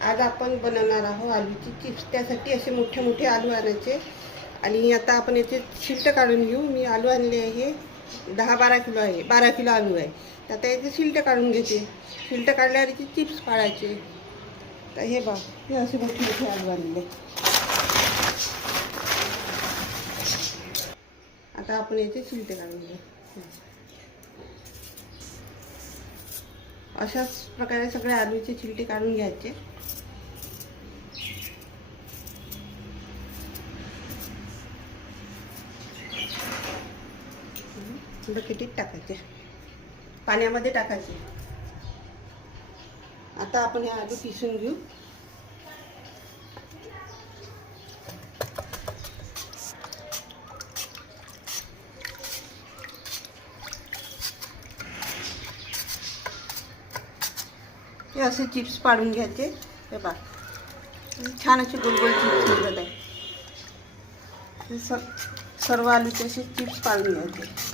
आज आपण बनवणार आहोत आलूची चिप्स. त्यासाठी असे मोठे मोठे आलू आणायचे आणि आता आपण याचे शिल्ट काढून घेऊ. मी आलू आणले आहे 10-12 किलो आहे, 12 किलो आलू आहे. तर आता याचे शिल्ट काढून घेते. शिल्ट काढल्यावर याचे चिप्स पाडायचे. तर हे बघ, हे असे मोठे मोठे आलू आणले. आता आपण याचे शिल्ट काढून घेऊ. अशाच प्रकारे सगळे आलूचे छिलटे काढून घ्यायचे. बकेटीत टाकायचे, पाण्यामध्ये टाकायचे. आता आपण हे आलू किसून घेऊ. हे असे चिप्स पाडून घ्यायचे. हे बघ, छान असे गोल गोल चिप्स निघत आहे. सर्व आलूचे असे चिप्स पाडून घ्यायचे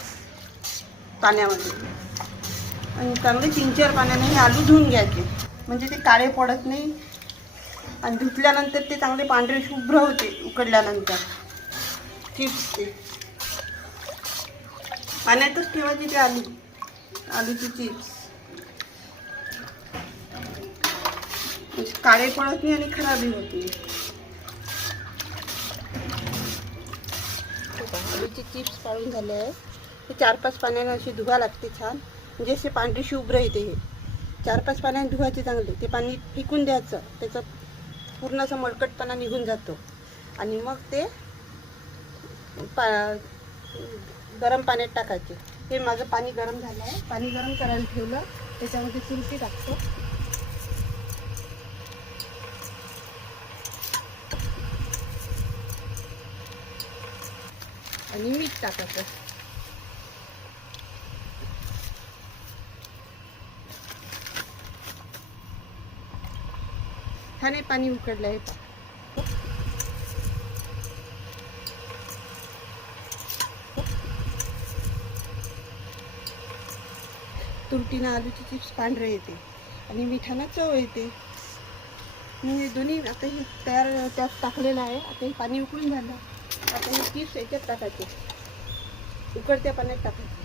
पाण्यामध्ये आणि चांगले 3-4 पाण्याने हे आलू धुवून घ्यायचे, म्हणजे ते काळे पडत नाही आणि धुतल्यानंतर ते चांगले पांढरे शुभ्र होते. उकडल्यानंतर चिप्स ते पाण्यातच ठेवायचे. ते आलूचे चिप्स काळे पडत नाही आणि खराबही होत नाही. आलूचे चिप्स पाडून झाले आहे. हे 4-5 पाण्याने अशी धुवा लागते छान, म्हणजे असे पांढरे शुभ्र येते. हे 4-5 पाण्याने धुवायचे चांगले. ते पाणी फेकून द्यायचं, त्याचा पूर्ण असा मळकटपणा निघून जातो. आणि मग ते गरम पाण्यात टाकायचे. हे माझं पाणी गरम झालं आहे. पाणी गरम करायला ठेवलं, त्याच्यामध्ये सुरती टाकतो आणि मीठ टाकायचं. छान पाणी उकडलं आहे. तुरटीनं आलूची चिप्स पांढरे येते आणि मिठानं चव येते. मी दोन्ही आता हे तयार त्यात टाकलेलं आहे. आता हे पाणी उकळून झालं. आता हे चिप्स याच्यात टाकायचे, उकडत्या पाण्यात टाकायचे.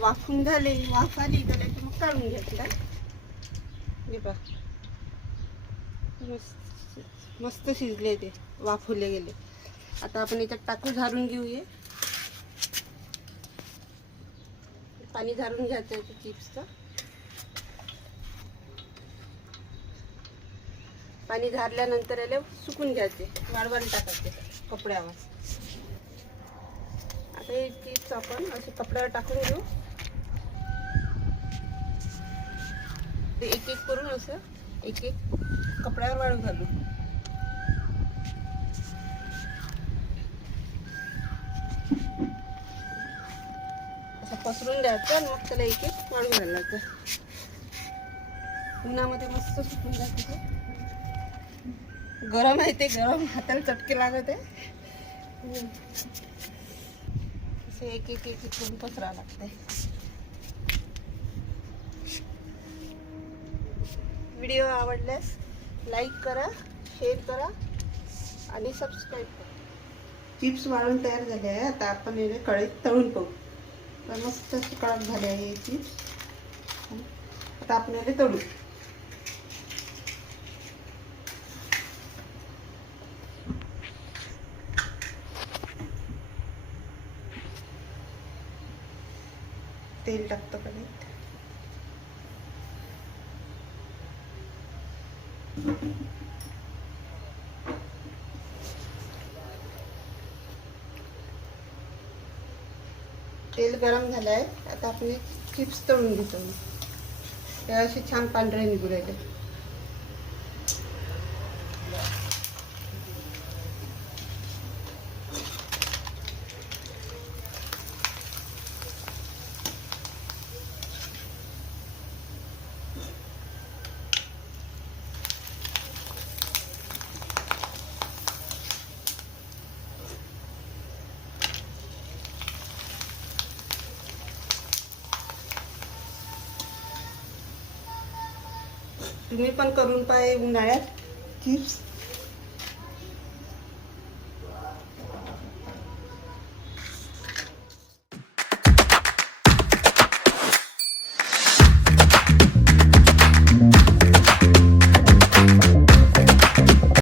वाफून झाले, वाफ आली तर मग काढून घ्यायचं. हे पहा, मस्त शिजले, ते वाफवले गेले. आता आपण याच्यात टाकू, झारून घेऊ. हे पाणी झारून घ्यायचं आहे चिप्सचं. पाणी झारल्यानंतर याला सुकून घ्यायचे, वाळवायला टाकायचे कपड्यावर. आता हे चिप्स आपण असे कपड्यावर टाकून घेऊ. ते एक एक करून असं एक एक कपड्यावर वाळू घालू. असं पसरून द्यायचं आणि मग त्याला एक एक वाळू घालायचं. उन्हामध्ये मस्त सुकून जाते. ते गरम आहे, ते गरम हाताला चटके लागत आहे. असे एक एक एक करून पसरावं लागते. व्हिडिओ आवडल्यास लाईक करा, शेअर करा आणि सबस्क्राईब करा. चिप्स वाळून तयार झाले आहे. आता आपण हे कढईत तळून पाहू. तर मस्त कडक झाले आहे हे चिप्स. आता आपण हे तळू. तेल टाकतो कढईत. तेल गरम झालं आहे. आता आपण चिप्स तळून घेतो. ते असे छान पांढरे निघू राहिले. तुम्ही पण करून पाहे उन्हाळ्यात चिप्स.